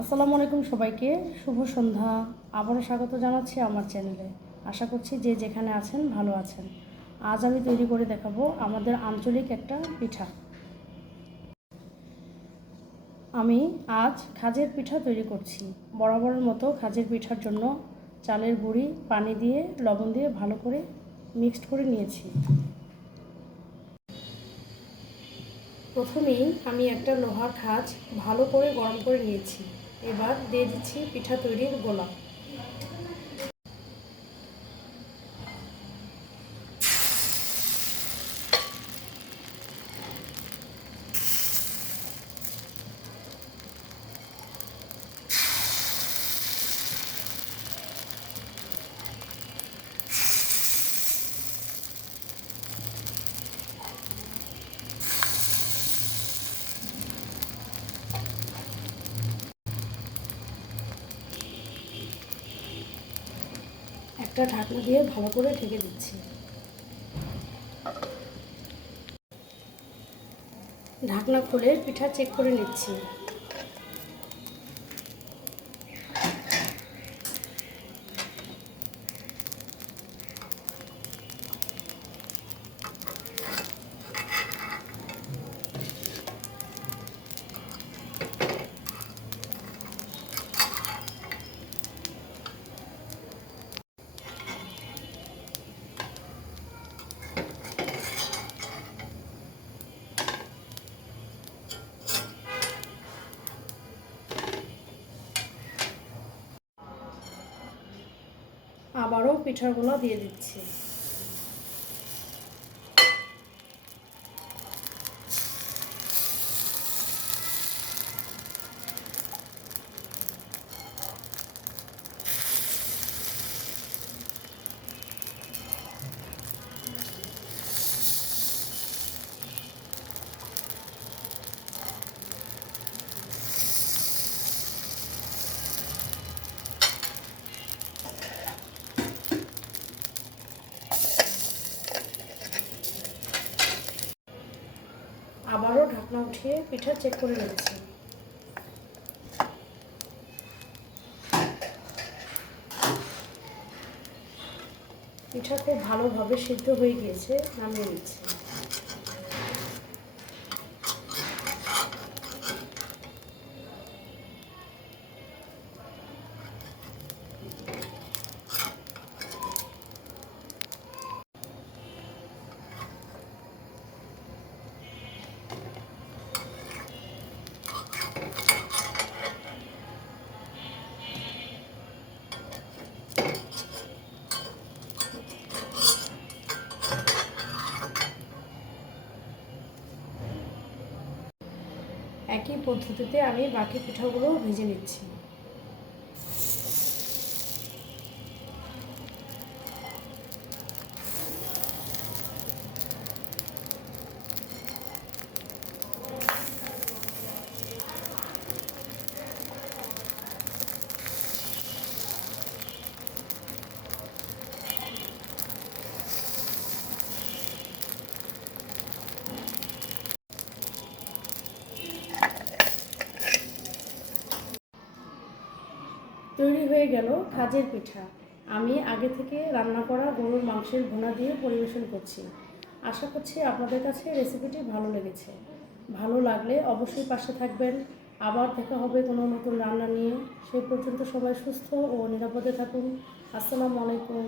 আসসালামু আলাইকুম সবাইকে। শুভ সন্ধ্যা। আবারও স্বাগত জানাচ্ছি আমার চ্যানেলে। আশা করছি যে যেখানে আছেন ভালো আছেন। আজ আমি তৈরি করে দেখাবো আমাদের আঞ্চলিক একটা পিঠা। আমি আজ খাজের পিঠা তৈরি করছি। বরাবরের মতো খাজের পিঠার জন্য চালের গুঁড়ি, পানি দিয়ে, লবণ দিয়ে ভালো করে মিক্সড করে নিয়েছি। প্রথমেই আমি একটা লোহার খাজ ভালো করে গরম করে নিয়েছি। এবার দিয়ে দিচ্ছি পিঠা তৈরির গোলা। একটা ঢাকনা দিয়ে ভালো করে ঢেকে দিচ্ছি। ঢাকনা খুলে পিঠা চেক করে নিচ্ছি। আবারও পিঠাগুলো দিয়ে দিচ্ছি। ঢাকনা উঠিয়ে পিঠা চেক করে নিচ্ছি পিঠা খুব ভালোভাবে সিদ্ধ হয়ে গিয়েছে নামিয়ে নিচ্ছি। একই পদ্ধতিতে আমি বাকি পিঠাগুলো ভেজে নিচ্ছি। তৈরি হয়ে গেল খাজের পিঠা। আমি আগে থেকে রান্না করা গরুর মাংসের ভুনা দিয়ে পরিবেশন করছি। আশা করছি আপনাদের কাছে রেসিপিটি ভালো লেগেছে। ভালো লাগলে অবশ্যই পাশে থাকবেন। আবার দেখা হবে কোনো নতুন রান্না নিয়ে। সেই পর্যন্ত সবাই সুস্থ ও নিরাপদে থাকুন। আসসালামু আলাইকুম।